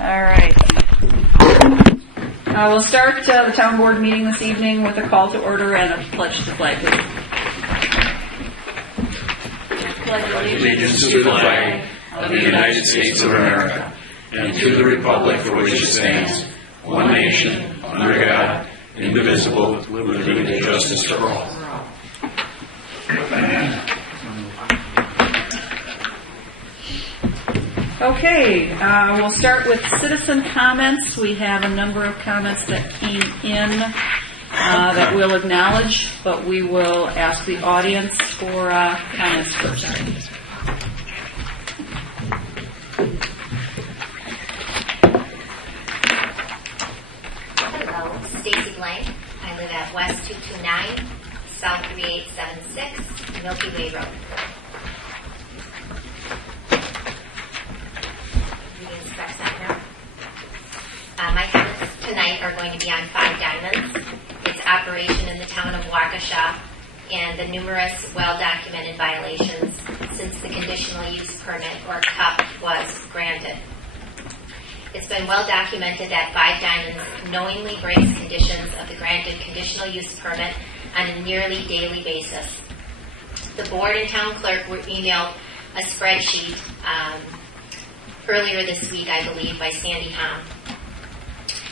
All right. We'll start the town board meeting this evening with a call to order and a pledge to the flag. Allegiance to the flag of the United States of America and to the republic for which it stands, one nation, under God, indivisible, with liberty and justice for all. Okay, we'll start with citizen comments. We have a number of comments that came in that we'll acknowledge, but we will ask the audience for comments first. Hello, Stacy Blank. I live at West 229, South 3876, Milky Way Road. My comments tonight are going to be on Five Diamonds, its operation in the town of Waukesha, and the numerous well-documented violations since the conditional use permit, or CUP, was granted. It's been well documented that Five Diamonds knowingly breaks conditions of the granted conditional use permit on a nearly daily basis. The board and town clerk were emailed a spreadsheet earlier this week, I believe, by Sandy Hahn.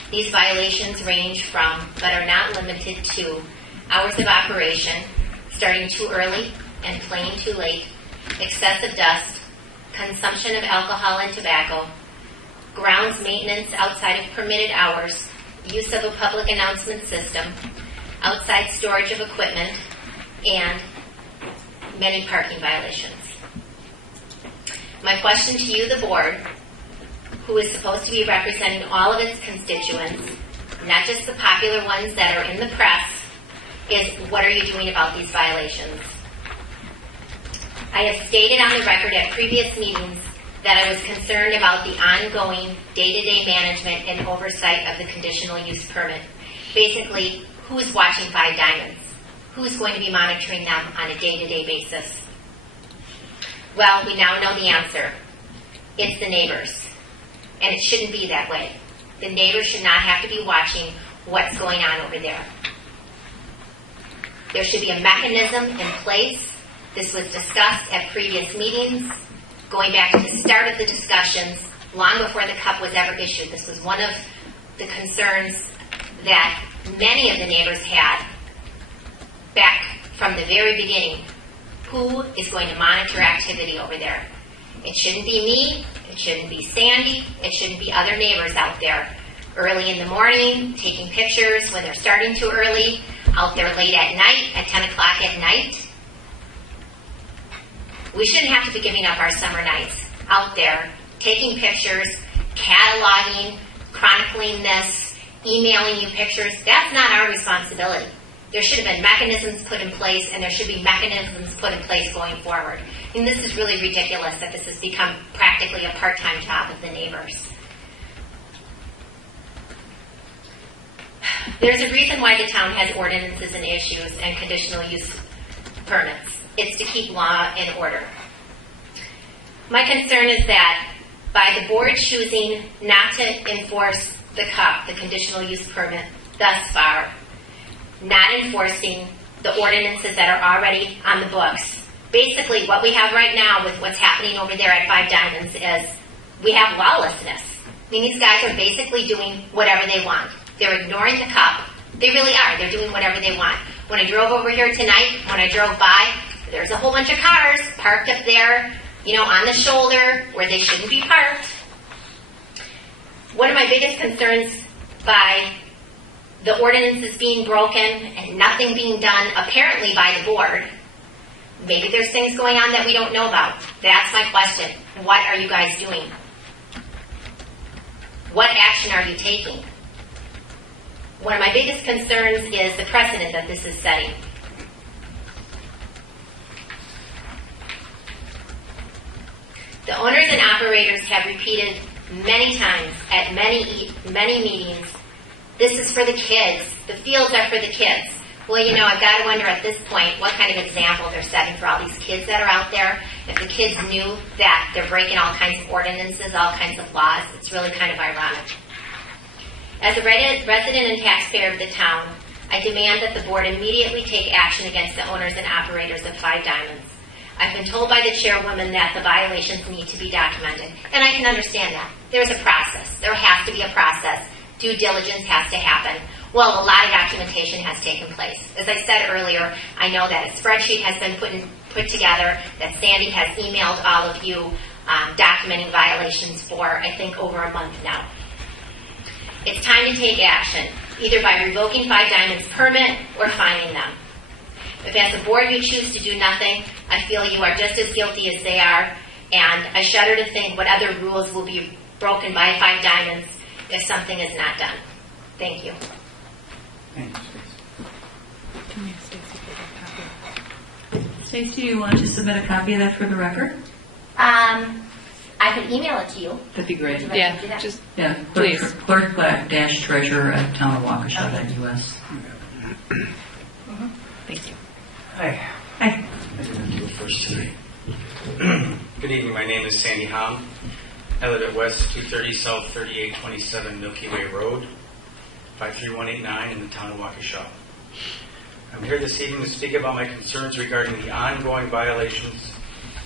These violations range from, but are not limited to, hours of operation, starting too early and playing too late, excessive dust, consumption of alcohol and tobacco, grounds maintenance outside of permitted hours, use of a public announcement system, outside storage of equipment, and many parking violations. My question to you, the board, who is supposed to be representing all of its constituents, not just the popular ones that are in the press, is what are you doing about these violations? I have stated on the record at previous meetings that I was concerned about the ongoing day-to-day management and oversight of the conditional use permit. Basically, who's watching Five Diamonds? Who's going to be monitoring them on a day-to-day basis? Well, we now know the answer. It's the neighbors. And it shouldn't be that way. The neighbors should not have to be watching what's going on over there. There should be a mechanism in place. This was discussed at previous meetings, going back to the start of the discussions, long before the CUP was ever issued. This was one of the concerns that many of the neighbors had back from the very beginning. Who is going to monitor activity over there? It shouldn't be me. It shouldn't be Sandy. It shouldn't be other neighbors out there early in the morning, taking pictures when they're starting too early, out there late at night, at 10 o'clock at night. We shouldn't have to be giving up our summer nights out there, taking pictures, cataloging, chronicling this, emailing you pictures. That's not our responsibility. There should have been mechanisms put in place, and there should be mechanisms put in place going forward. And this is really ridiculous that this has become practically a part-time job of the neighbors. There's a reason why the town has ordinances and issues and conditional use permits. It's to keep law in order. My concern is that by the board choosing not to enforce the CUP, the conditional use permit, thus far, not enforcing the ordinances that are already on the books. Basically, what we have right now with what's happening over there at Five Diamonds is we have lawlessness. I mean, these guys are basically doing whatever they want. They're ignoring the CUP. They really are. They're doing whatever they want. When I drove over here tonight, when I drove by, there's a whole bunch of cars parked up there, on the shoulder where they shouldn't be parked. One of my biggest concerns by the ordinances being broken and nothing being done apparently by the board. Maybe there's things going on that we don't know about. That's my question. What are you guys doing? What action are you taking? One of my biggest concerns is the precedent that this is setting. The owners and operators have repeated many times at many meetings, this is for the kids. The fields are for the kids. Well, you know, I've got to wonder at this point what kind of example they're setting for all these kids that are out there. If the kids knew that they're breaking all kinds of ordinances, all kinds of laws, it's really kind of ironic. As a resident and taxpayer of the town, I demand that the board immediately take action against the owners and operators of Five Diamonds. I've been told by the chairwoman that the violations need to be documented, and I can understand that. There's a process. There has to be a process. Due diligence has to happen. Well, a lot of documentation has taken place. As I said earlier, I know that a spreadsheet has been put together, that Sandy has emailed all of you documenting violations for, I think, over a month now. It's time to take action, either by revoking Five Diamonds' permit or fining them. If as a board you choose to do nothing, I feel you are just as guilty as they are, and I shudder to think what other rules will be broken by Five Diamonds if something is not done. Thank you. Thanks. Stacy, do you want to submit a copy of that for the record? I could email it to you. That'd be great. Would you like Yeah, to do that? just Yeah, Please. clerk-treasurer@townofwaukesha.us. thank you. Hi. Hi. First today. Good evening. My name is Sandy Hom. I live at West 230 South 3827 Milky Way Road, 53189 in the town of Waukesha. I'm here this evening to speak about my concerns regarding the ongoing violations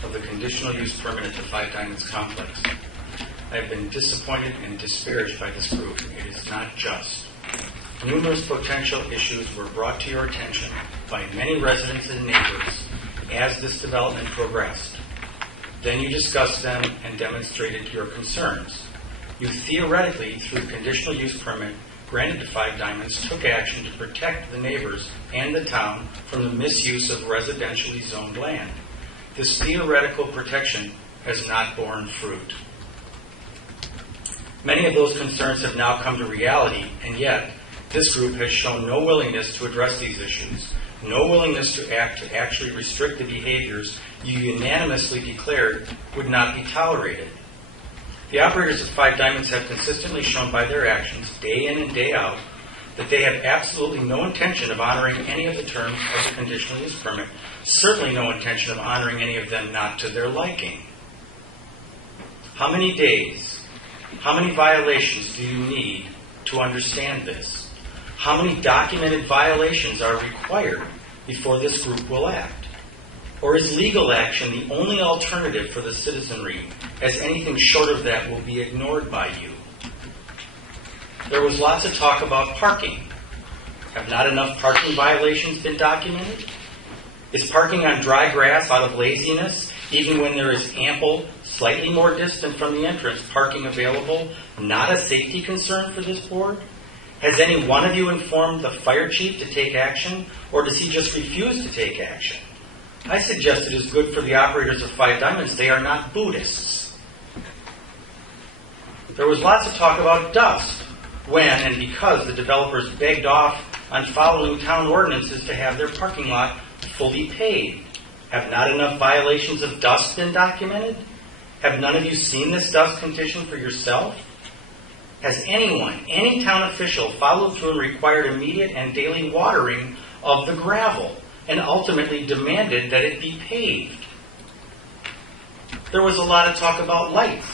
of the conditional use permit at the Five Diamonds complex. I have been disappointed and disparaged by this group. It is not just. Numerous potential issues were brought to your attention by many residents and neighbors as this development progressed. Then you discussed them and demonstrated your concerns. You theoretically, through the conditional use permit granted to Five Diamonds, took action to protect the neighbors and the town from the misuse of residentially zoned land. This theoretical protection has not borne fruit. Many of those concerns have now come to reality, and yet this group has shown no willingness to address these issues, no willingness to actually restrict the behaviors you unanimously declared would not be tolerated. The operators of Five Diamonds have consistently shown by their actions, day in and day out, that they have absolutely no intention of honoring any of the terms of the conditional use permit, certainly no intention of honoring any of them not to their liking. How many days, how many violations do you need to understand this? How many documented violations are required before this group will act? Or is legal action the only alternative for the citizenry, as anything short of that will be ignored by you? There was lots of talk about parking. Have not enough parking violations been documented? Is parking on dry grass out of laziness, even when there is ample, slightly more distant from the entrance, parking available, not a safety concern for this board? Has any one of you informed the fire chief to take action, or does he just refuse to take action? I suggest it is good for the operators of Five Diamonds they are not Buddhists. There was lots of talk about dust when and because the developers begged off on following town ordinances to have their parking lot fully paved. Have not enough violations of dust been documented? Have none of you seen this dust condition for yourself? Has anyone, any town official, followed through and required immediate and daily watering of the gravel and ultimately demanded that it be paved? There was a lot of talk about lights.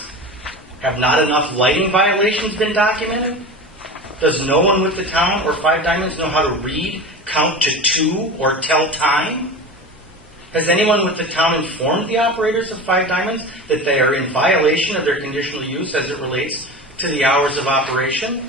Have not enough lighting violations been documented? Does no one with the town or Five Diamonds know how to read, count to 2, or tell time? Has anyone with the town informed the operators of Five Diamonds that they are in violation of their conditional use as it relates to the hours of operation?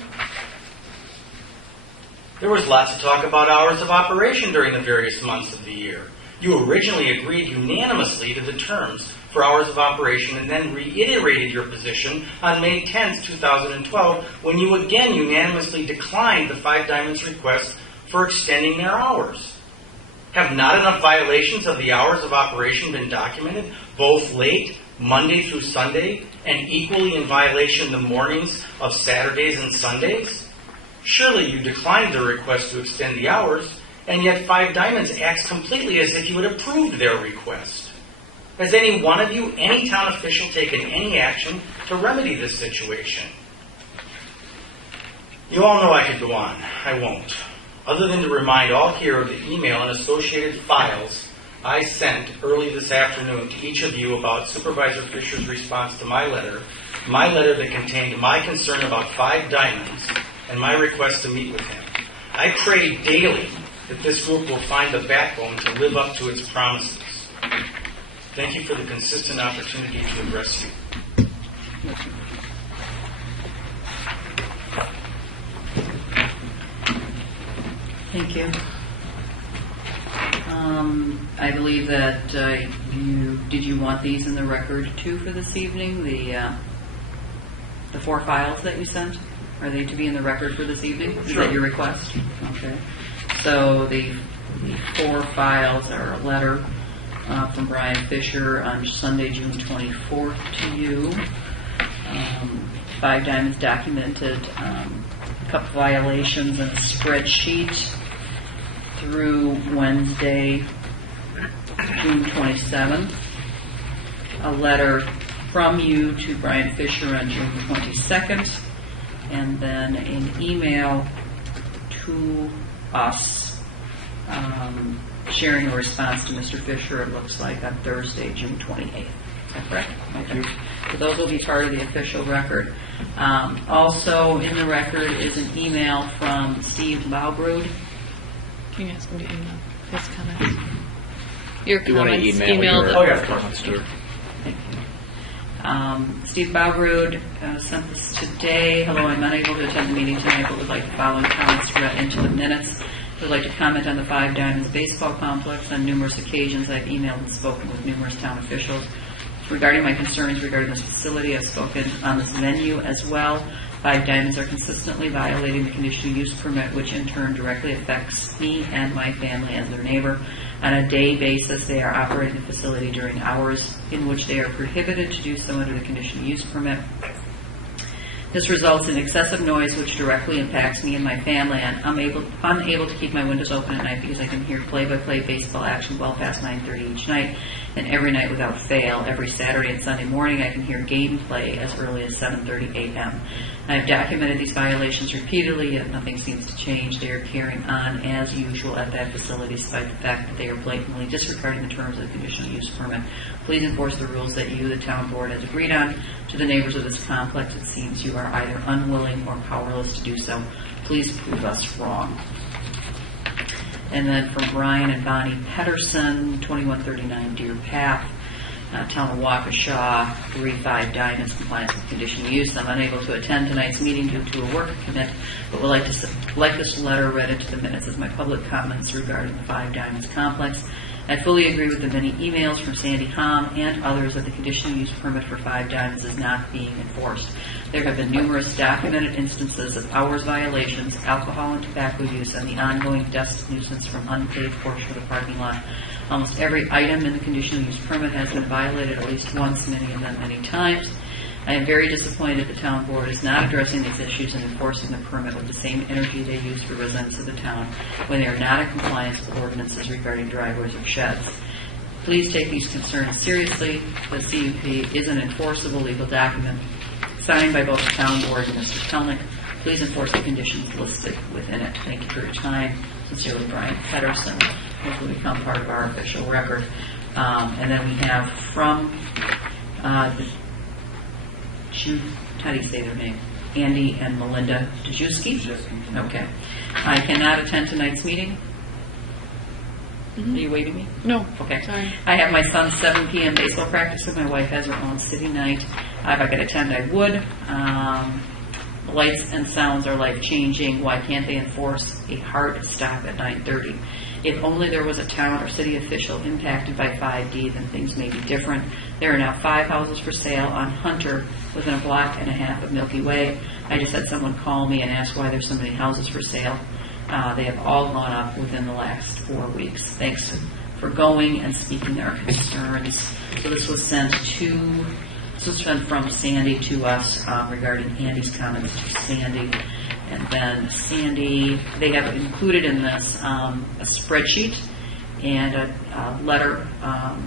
There was lots of talk about hours of operation during the various months of the year. You originally agreed unanimously to the terms for hours of operation and then reiterated your position on May 10th, 2012, when you again unanimously declined the Five Diamonds' request for extending their hours. Have not enough violations of the hours of operation been documented, both late, Monday through Sunday, and equally in violation the mornings of Saturdays and Sundays? Surely you declined the request to extend the hours, and yet Five Diamonds acts completely as if you had approved their request. Has any one of you, any town official, taken any action to remedy this situation? You all know I could go on. I won't. other than to remind all here of the email and associated files I sent early this afternoon to each of you about Supervisor Fisher's response to my letter that contained my concern about 5 Diamonds and my request to meet with him. I pray daily that this group will find the backbone to live up to its promises. Thank you for the consistent opportunity to address you. Thank you. I believe that did you want these in the record too for this evening? The 4 files that you sent, are they to be in the record for this evening? Is Sure. that your request? Okay. So the 4 files are a letter from Brian Fisher on Sunday, June 24th to you. 5 Diamonds documented a couple violations in a spreadsheet through Wednesday, June 27th. A letter from you to Brian Fisher on June 22nd. And then an email to us sharing a response to Mr. Fisher, it looks like, on Thursday, June 28th. Is that correct? Okay. So those will be part of the official record. Also in the record is an email from Steve Baubrud. Can you ask him to email his comments? Your Do you want to comments, email your Oh, yeah. comments to her? Thank you. Steve Baubrud sent this today. Hello, I'm unable to attend the meeting tonight, but would like the following comments read into the minutes. I would like to comment on the 5 Diamonds baseball complex. On numerous occasions, I've emailed and spoken with numerous town officials regarding my concerns regarding this facility. I've spoken on this venue as well. 5 Diamonds are consistently violating the conditional use permit, which in turn directly affects me and my family as their neighbor. On a day basis, they are operating the facility during hours in which they are prohibited to do so under the conditional use permit. This results in excessive noise which directly impacts me and my family, and I'm unable to keep my windows open at night because I can hear play-by-play baseball action well past 9:30 each night, and every night without fail. Every Saturday and Sunday morning I can hear gameplay as early as 7:30 a.m. I have documented these violations repeatedly, yet nothing seems to change. They are carrying on as usual at that facility despite the fact that they are blatantly disregarding the terms of the conditional use permit. Please enforce the rules that you, the town board, has agreed on. To the neighbors of this complex, it seems you are either unwilling or powerless to do so. Please prove us wrong. And then from Brian and Bonnie Pedersen, 2139 Deer Path, Town of Waukesha, 3-5 Diamonds, compliance with conditional use. I'm unable to attend tonight's meeting due to a work commit, but would like this letter read into the minutes as my public comments regarding the 5 Diamonds complex. I fully agree with the many emails from Sandy Hom and others that the conditional use permit for 5 Diamonds is not being enforced. There have been numerous documented instances of hours violations, alcohol and tobacco use, and the ongoing dust nuisance from unpaved portion of the parking lot. Almost every item in the conditional use permit has been violated at least once, many of them many times. I am very disappointed the town board is not addressing these issues and enforcing the permit with the same energy they use for residents of the town when they are not in compliance with ordinances regarding driveways or sheds. Please take these concerns seriously. The CUP is an enforceable legal document signed by both the town board and Mr. Kelnick. Please enforce the conditions listed within it. Thank you for your time. Sincerely, Brian Pedersen. Hopefully become part of our official record. And then we have from how do you say their name? Andy and Melinda Dejewski. Okay. I cannot attend tonight's meeting. Are you waiting me? No. Okay. Sorry. I have my son's 7 p.m. baseball practice, and my wife has her own city night. If I could attend, I would. The lights and sounds are life-changing. Why can't they enforce a hard stop at 9:30? If only there was a town or city official impacted by 5D, then things may be different. There are now 5 houses for sale on Hunter within a block and a half of Milky Way. I just had someone call me and ask why there's so many houses for sale. They have all gone up within the last 4 weeks. Thanks for going and speaking our concerns. So this was sent from Sandy to us regarding Andy's comments to Sandy. And then Sandy, they have included in this a spreadsheet and a letter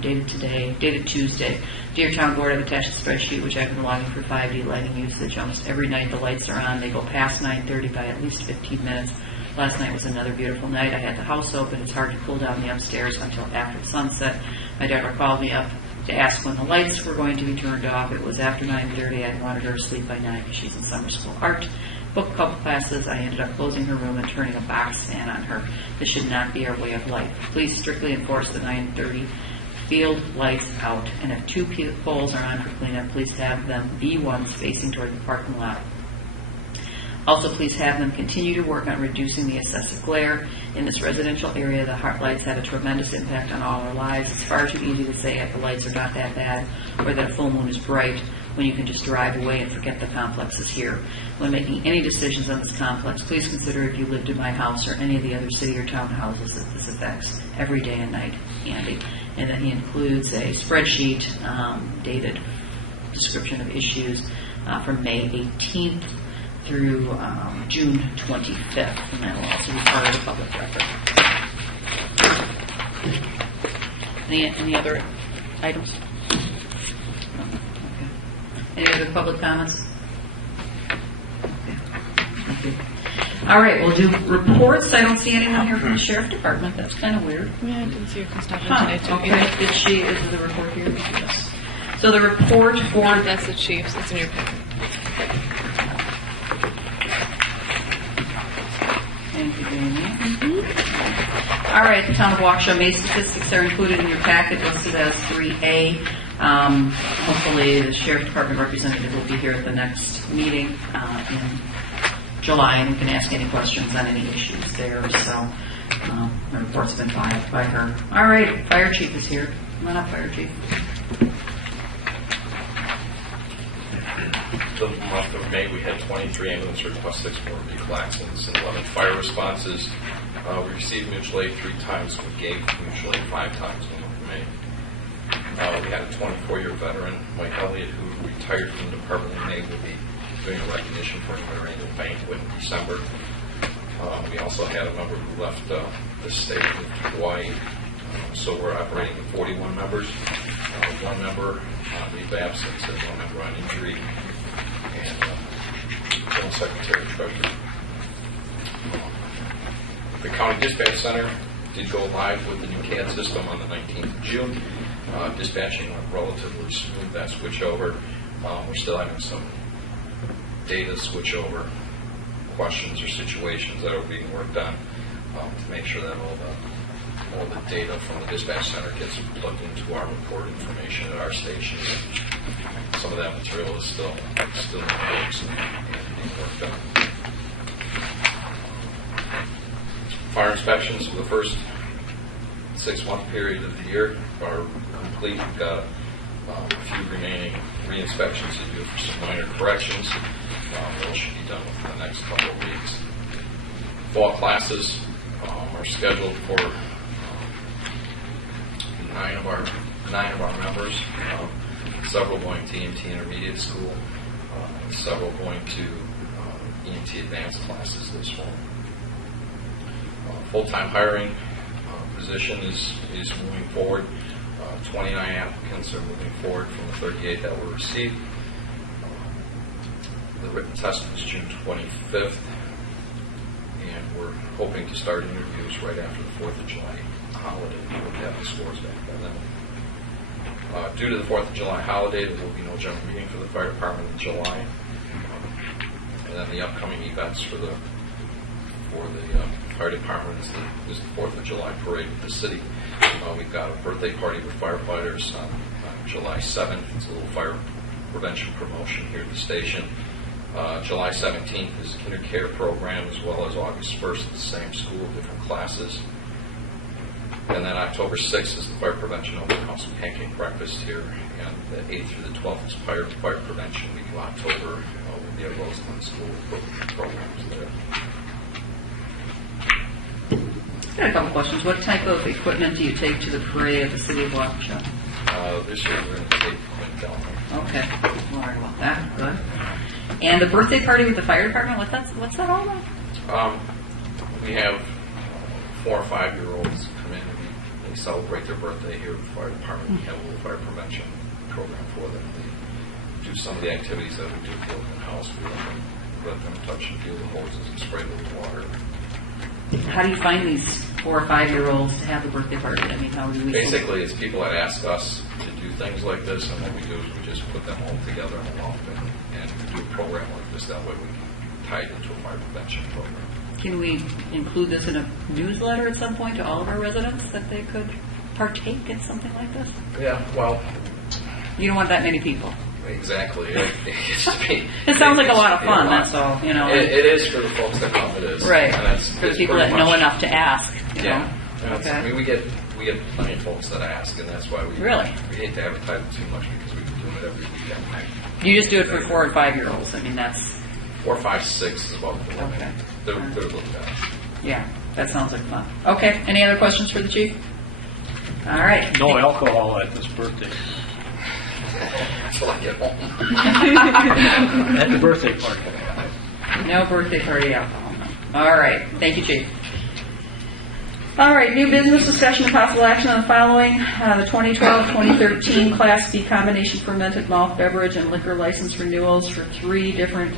dated Tuesday. Dear Town Board, I've attached a spreadsheet which I've been logging for 5D lighting usage. Almost every night the lights are on. They go past 9:30 by at least 15 minutes. Last night was another beautiful night. I had the house open. It's hard to cool down the upstairs until after sunset. My daughter called me up to ask when the lights were going to be turned off. It was after 9:30. I wanted her to sleep by 9 because she's in summer school art book a couple classes. I ended up closing her room and turning a box fan on her. This should not be our way of life. Please strictly enforce the 9:30 field lights out, and if 2 poles are on for cleanup, please have them be ones facing toward the parking lot. Also, please have them continue to work on reducing the excessive glare. In this residential area, the heart lights have a tremendous impact on all our lives. It's far too easy to say the lights are not that bad or that a full moon is bright when you can just drive away and forget the complex is here. When making any decisions on this complex, please consider if you lived in my house or any of the other city or town houses that this affects every day and night, Andy. And then he includes a spreadsheet dated description of issues from May 18th through June 25th, and that will also be part of the public record. Any other items? No. Okay. Any other public comments? Okay. Thank you. All right, we'll do reports. I don't see anyone here from the Sheriff Department. That's kind of weird. Yeah, I didn't see her stop in Huh, today too. okay. either. Is the report here? Yes. So the report for That's the Chiefs. It's in your packet. Thank you, Jamie. All right, the Town of Waukesha May statistics are included in your packet, listed as 3A. Hopefully, the Sheriff Department representative will be here at the next meeting in July, and you can ask any questions on any issues there. So, the report's been filed by her. All right, Fire Chief is here. Come on up, Fire Chief. The month of May, we had 23 ambulance requests, 6 motor vehicle accidents, and 11 fire responses. We received mutual aid 3 times. We gave mutual aid 5 times in the month of May. We had a 24-year veteran, Mike Elliott, who retired from the Department in May. Will be doing a recognition for him at our annual banquet in December. We also had a member who left the state of Hawaii. So we're operating with 41 members. 1 member on leave of absence and 1 member on injury. And General Secretary Treasurer. The County Dispatch Center did go live with the new CAD system on the 19th of June. Dispatching went relatively smooth, that switchover. We're still having some data switchover questions or situations that are being worked on to make sure that all the data from the dispatch center gets plugged into our report information at our station. Some of that material is still in the works and being worked on. Fire inspections for the first 6-month period of the year are complete. We've got a few remaining re-inspections to do for some minor corrections. Those should be done within the next couple of weeks. Fall classes are scheduled for 9 of our members. Several going to EMT Intermediate School, and several going to EMT Advanced classes this fall. Full-time hiring position is moving forward. 29 applicants are moving forward from the 38 that were received. The written test was June 25th, and we're hoping to start interviews right after the 4th of July holiday. We'll have the scores back by then. Due to the 4th of July holiday, there will be no general meeting for the fire department in July. And then the upcoming events for the fire department is the 4th of July parade with the city. We've got a birthday party with firefighters on July 7th. It's a little fire prevention promotion here at the station. July 17th is a kinder care program, as well as August 1st, the same school, different classes. And then October 6th is the Fire Prevention Open House and Pancake Breakfast here. And the 8th through the 12th is Fire Prevention Week of October. We'll be at Roseland School with programs there. I got a couple questions. What type of equipment do you take to the parade at the City of Waukesha? This year we're going to take Quinn down. Okay, we'll worry about that. Good. And the birthday party with the fire department, what's that all about? We have 4 or 5-year-olds come in and they celebrate their birthday here at the fire department. We have a little fire prevention program for them. We do some of the activities that we do for them in-house. We let them touch and feel the hoses and spray a little water. how do you find these 4 or 5-year-olds to have a birthday party? I mean, how do we? Basically, it's people that ask us to do things like this, and what we do is we just put them all together in a lump and do a program like this. That way we can tie it into a fire prevention program. Can we include this in a newsletter at some point to all of our residents that they could partake in something like this? Yeah, well, You don't want that many people. exactly. It sounds like a lot of fun, that's all, you know. It is for the folks that come, it is. Right, And that's, for the it's people pretty that know much- enough to ask, you Yeah. know. And it's- I Okay. mean, we get plenty of folks that ask, and that's why we Really? we hate to advertise it too much because we've been doing it every weekend. You just do it for 4 and 5-year-olds. I mean, that's, 4, 5, 6 is about the limit. Okay. They're a little better. yeah, that sounds like fun. Okay, any other questions for the chief? All right. No alcohol at this birthday. That's what I get home. At the birthday party. No birthday party alcohol. No. All right. Thank you, Chief. All right. New business discussion and possible action on the following: the 2012-2013 Class B combination fermented malt beverage and liquor license renewals for 3 different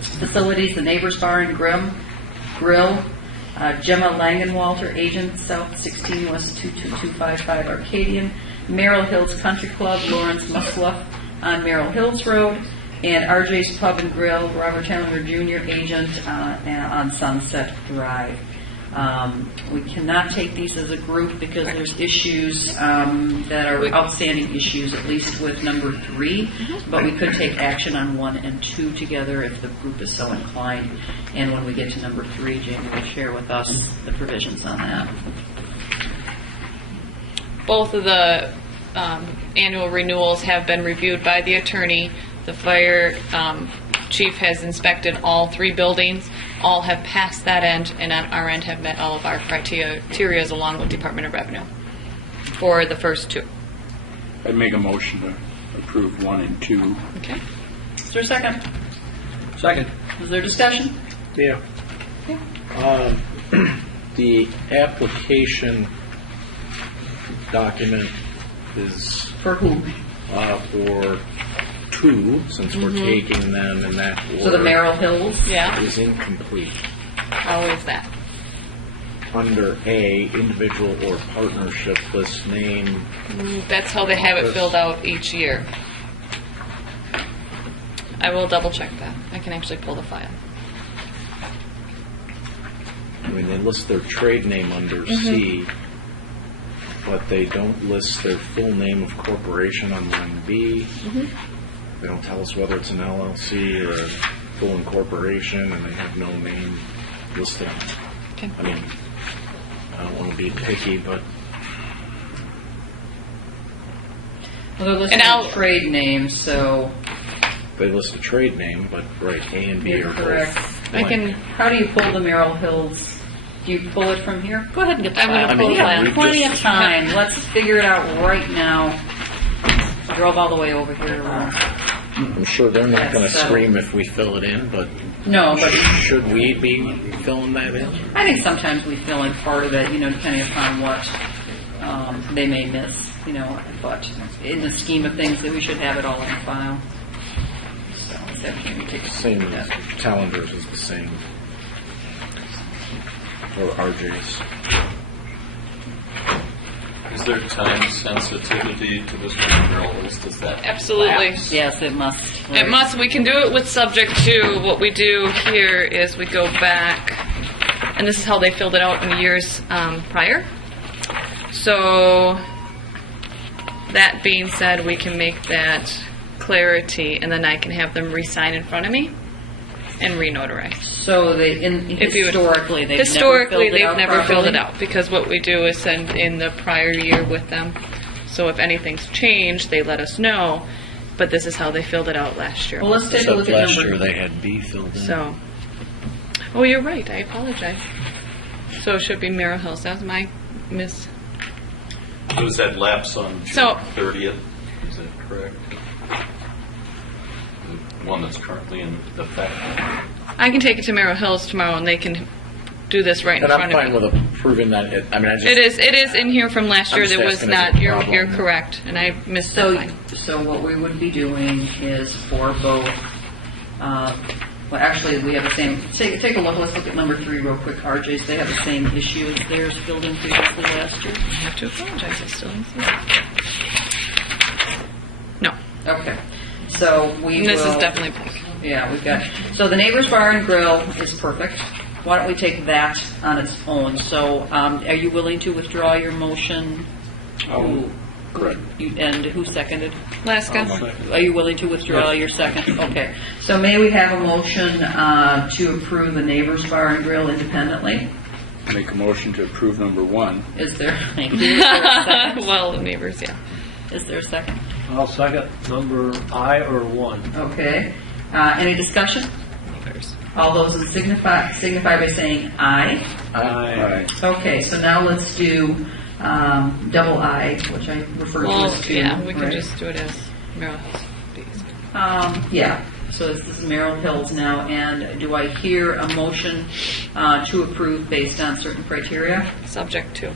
facilities: the Neighbors Bar and Grill, Gemma Langenwalter, agent, South 16 West 22255 Arcadian, Merrill Hills Country Club, Lawrence Muscluff on Merrill Hills Road, and RJ's Pub and Grill, Robert Challenger Jr., agent, on Sunset Drive. We cannot take these as a group because there's issues that are outstanding issues, at least with number 3, but we could take action on 1 and 2 together if the group is so inclined. And when we get to number 3, Jamie will share with us the provisions on that. Both of the annual renewals have been reviewed by the attorney. The fire chief has inspected all 3 buildings. All have passed that end, and on our end have met all of our criteria along with Department of Revenue for the first 2. I'd make a motion to approve 1 and 2. Okay. Is there a second? Second. Is there discussion? Yeah. The application document is For who? for 2, since we're taking them in that order. So the Merrill Hills? Yeah. Is incomplete. How is that? Under A, individual or partnership, list name. That's how they have it filled out each year. I will double check that. I can actually pull the file. I mean, they list their trade name under C, but they don't list their full name of corporation on line B. They don't tell us whether it's an LLC or a full incorporation, and they have no name listed. Okay. I mean, I don't want to be picky, but Well, they're listed And I'll- as trade names, so they list a trade name, but right, A and B you're are correct. both. I can. How do you pull the Merrill Hills? Do you pull it from here? Go ahead and get the I'm file. gonna pull We the have file. plenty of time. Let's figure it out right now. I drove all the way over here. I'm sure they're not going to That's scream if we fill it in, but No, but should we be filling that in? I think sometimes we fill in part of it, depending upon what they may miss, but in the scheme of things, that we should have it all in file. So, is that- let me take a Same look at as that. calendars is the same. Or RJ's. Is there time sensitivity to this renewal list? Does that Absolutely. lapse? Yes, it must. It must. We can do it with subject to. What we do here is we go back, and this is how they filled it out in years prior. So, that being said, we can make that clarity, and then I can have them re-sign in front of me and re-notarize. So If you- historically, they've Historically, never filled it out they've never filled it properly? out because what we do is send in the prior year with them. So if anything's changed, they let us know. But this is how they filled it out last year. Well, let's take a Except look at last number. year they had B filled in. So, oh, you're right. I apologize. So it should be Merrill Hills. That was my miss. So does that lapse on June So- 30th? Is that correct? The one that's currently in effect? I can take it to Merrill Hills tomorrow, and they can do this right in And front I'm of fine me. with approving that. I mean, I just. It is in here from last I'm year. just There was asking if not. it's a You're problem. correct, and I missed that So, line. so what we would be doing is for both well, actually, we have the same, take a look, let's look at number 3 real quick, RJ's, they have the same issue as theirs filled in previously last year. I have to apologize, I still didn't see it. No, Okay, so we will. this is definitely pink. Yeah, we've got, so the Neighbors Bar and Grill is perfect. Why don't we take that on its own? So, are you willing to withdraw your motion? Correct. And who seconded? Laska? Are you willing to withdraw your second? Okay. So may we have a motion to approve the Neighbors Bar and Grill independently? Make a motion to approve number 1. Is there, thank you. Is there a second? Well, the neighbors, yeah. Is there a second? I'll second number I or 1. Okay. Any discussion? Neighbors. All those in signify by saying aye. Aye. Okay, so now let's do double I, which I refer to Well, as 2. yeah, we can right? just do it as Merrill Hills. Bees. Yeah, so this is Merrill Hills now, and do I hear a motion to approve based on certain criteria? Subject to.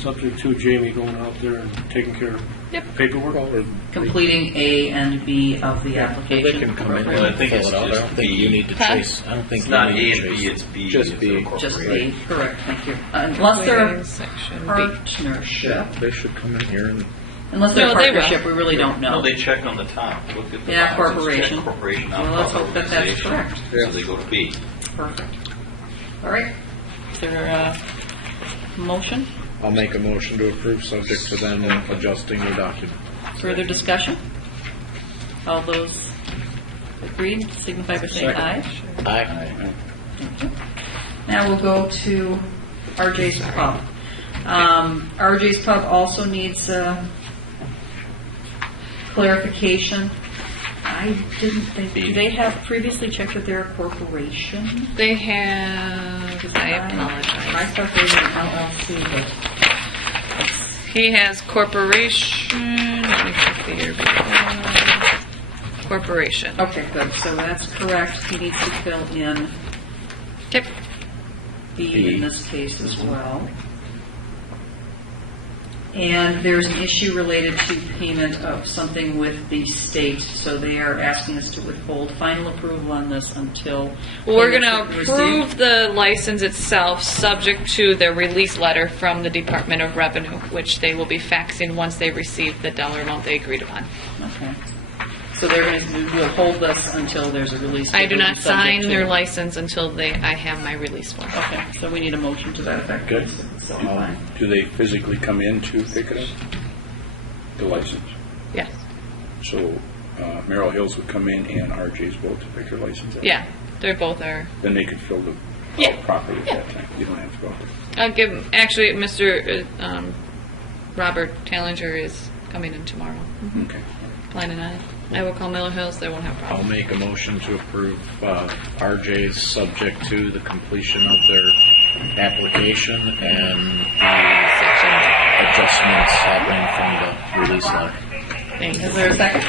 Subject to Jamie going out there and taking care of Yep. paperwork. Completing A and B of the They application. can come in Well, I and think fill it's it out. I just don't think B. you need to Huh? chase. I don't think It's you not need A to and B, chase. it's B. Just if B. they're Just incorporated. B, correct, thank you. Unless they're Section B. partnership, They should come in here and unless they're No, they will. partnership, we really don't No, know. they check on the top. Look at the Yeah, box. It's corporation. check corporation, Well, let's hope that that's organization. correct. So they go to B. Perfect. All right, is there a motion? I'll make a motion to approve subject to them adjusting the document. Further discussion? All those agreed, signify by saying aye. Aye. Now we'll go to RJ's Pub. RJ's Pub also needs clarification. I didn't think, do they have previously checked that they're a corporation? They have, I I apologize. thought they were an LLC, but He has corporation, let me check the year before. Corporation. okay, good. So that's correct. He needs to fill in Yep. B in this case as well. And there's an issue related to payment of something with the state, so they are asking us to withhold final approval on this until. Well, we're going to payments are approve received. the license itself, subject to the release letter from the Department of Revenue, which they will be faxing once they receive the dollar amount they agreed upon. Okay. So they're going to, we'll hold this until there's a release. I do not subject sign to- their license until I have my release form. Okay, so we need a motion to that effect. Good. So, fine. Do they physically come in to pick it up? The license. Yes. So Merrill Hills would come in and RJ's both to pick their license up? Yeah, they're both are. Then they could fill the Yeah. property at that time. You don't have to go there. I'll give, actually, Mr. Robert Tallinger is coming in tomorrow. Okay. Planning on it. I will call Miller Hills, they won't have a I'll problem. make a motion to approve RJ's subject to the completion of their application and the Section, adjustments happening from the release letter. thanks. Is there a second?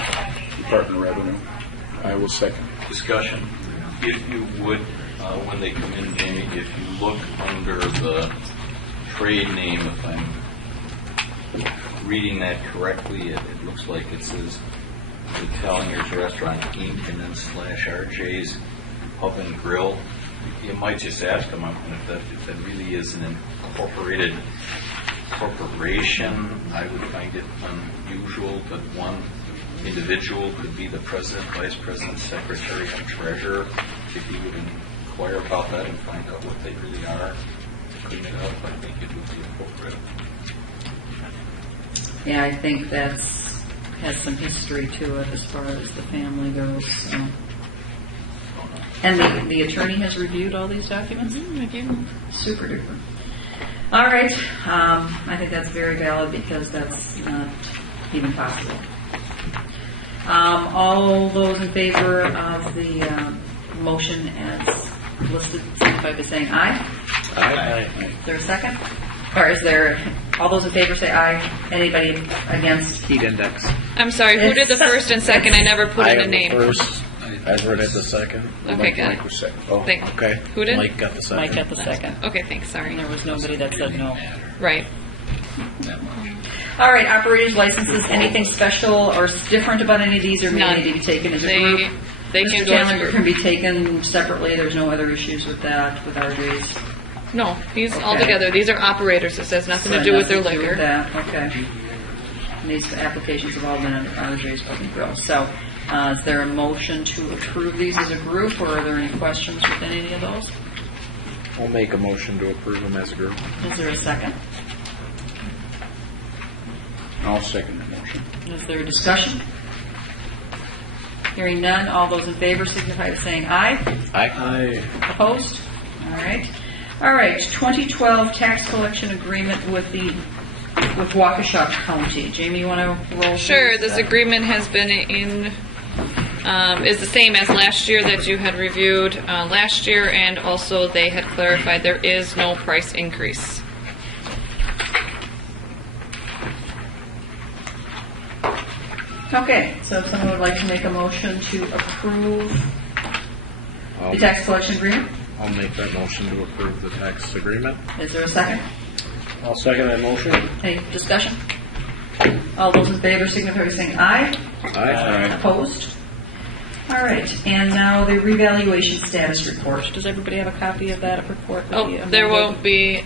Department of Revenue. I will second. Discussion. If you would, when they come in, Jamie, if you look under the trade name, if I'm reading that correctly, it looks like it says the Tallinger's Restaurant Inc. and then /RJ's Pub and Grill. You might just ask them if that really is an incorporated corporation. I would find it unusual that one individual could be the president, vice president, secretary, and treasurer. If you would inquire about that and find out what they really are, clean it up, I think it would be appropriate. Yeah, I think has some history to it as far as the family goes. So. And the attorney has reviewed all these documents? Super duper. All right. I think that's very valid because that's not even possible. All those in favor of the motion as listed, signify by saying aye. Aye. Is there a second? Or is there, all those in favor say aye. Anybody against? Heat index. I'm sorry, who did the first and second? I never put I in a have name. the first. Edward had the second. Okay, good. Mike was second. Oh, Thank, Okay. Who did? Mike got the second. Mike got the second. Okay, thanks, sorry. And there was nobody that said no. Right. All right, operators licenses, anything special or different about any of these, or may None. need to be taken as a They, group? they Mr. can go as a Chandler group. can be taken separately, there's no other issues with that, with RJ's? No, he's all Okay. together. These are operators. This has nothing to do with their Nothing to do with liquor. that, okay. And these applications have all been under RJ's Pub and Grill. So, is there a motion to approve these as a group, or are there any questions with any of those? I'll make a motion to approve them as a group. Is there a second? I'll second the motion. Is there a discussion? Hearing none, all those in favor signify by saying aye. Aye. Opposed? All right. All right, 2012 tax collection agreement with Waukesha County. Jamie, you want to roll? Sure, through this agreement has been is the same as last year that you had reviewed last year, and also they had clarified there is no price increase. Okay, so if someone would like to make a motion to approve the tax collection agreement, I'll make that motion to approve the tax agreement. is there a second? I'll second that motion. Any discussion? All those in favor signify by saying aye. Aye. Opposed? All right, and now the revaluation status report. Does everybody have a copy of that report? Oh, there won't be,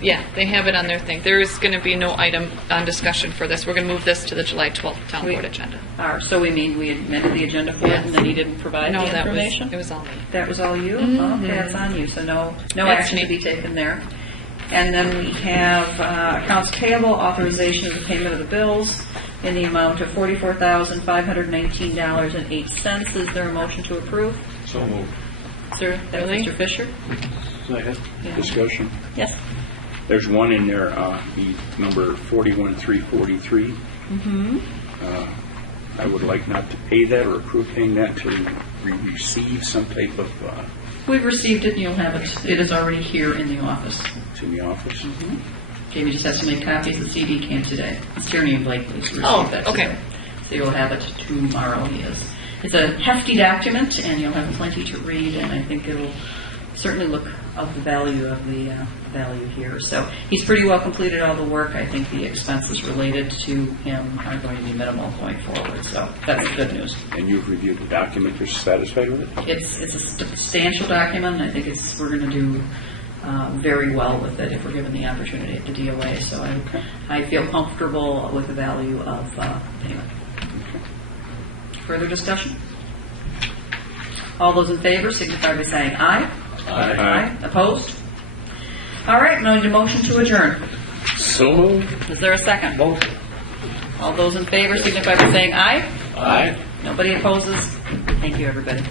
yeah, they have it on their thing. There is going to be no item on discussion for this. We're going to move this to the July 12th town board agenda. So we amended the agenda for it, and then he didn't provide No, the that information? it was all me. That was all you? Okay, that's on you, so no That's action to me. be taken there. And then we have accounts payable, authorization of the payment of the bills in the amount of $44,519.08. Is there a motion to approve? So moved. Sir, that's Really? Mr. Fisher? Second. Yeah. Discussion. Yes. There's one in there, the number 41343. I would like not to pay that or approve paying that until we receive some type of, We've received it, and you'll have it. It is already here in the office. to the office. Jamie just has to make copies. The CD came today. It's Tierney and Blakely's received Oh, that okay. today. So you'll have it tomorrow. It's a hefty document, and you'll have plenty to read, and I think it'll certainly look of the value of the value here. So he's pretty well completed all the work. I think the expenses related to him are going to be minimal going forward. So that's good news. And you've reviewed the document, you're satisfied with it? It's a substantial document. I think we're going to do very well with it if we're given the opportunity at the DOA. So I feel comfortable with the value of payment. Further discussion? All those in favor signify by saying aye. Aye. Opposed? All right, now I need a motion to adjourn. So moved. Is there a second? All those in favor signify by saying aye. Aye. Nobody opposes? Thank you, everybody.